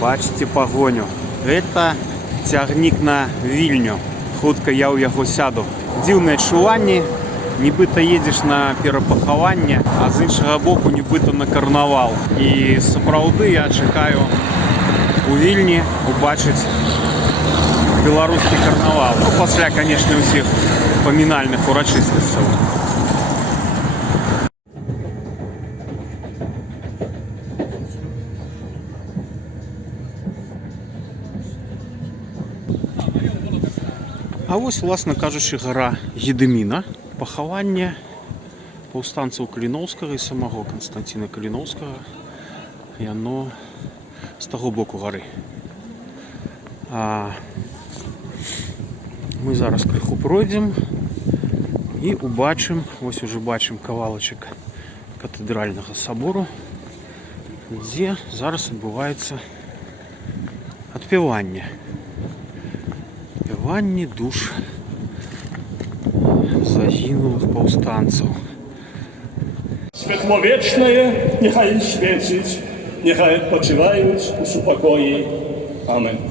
Бачите пагоню. Гэта цягнік на Вільню. Хутка я ў яго сяду. Дзіўныя адчуванні. Нібыта едзеш на перапахаванне, а з іншага боку нібыта на карнавал. І сапраўды я чакаю у Вільні убачыць беларускі карнавал. Ну, пасля, канешне, усіх памінальных урачыстасцяў. А вось, власна кажучы, гара Гедыміна. Пахаванне паўстанцаў Каліноўскага і самого Канстанціна Каліноўскага. Яно з таго боку гары. Мы зараз крыху пройдзем і убачым, вось уже бачым кавалачак катэдральнага сабору, дзе зараз адбываецца адпяванне. Адпяванне душ загинулых паўстанцаў. Światło wieczne niechaj im świecić, niechaj odpoczywają u supokoi. Amen.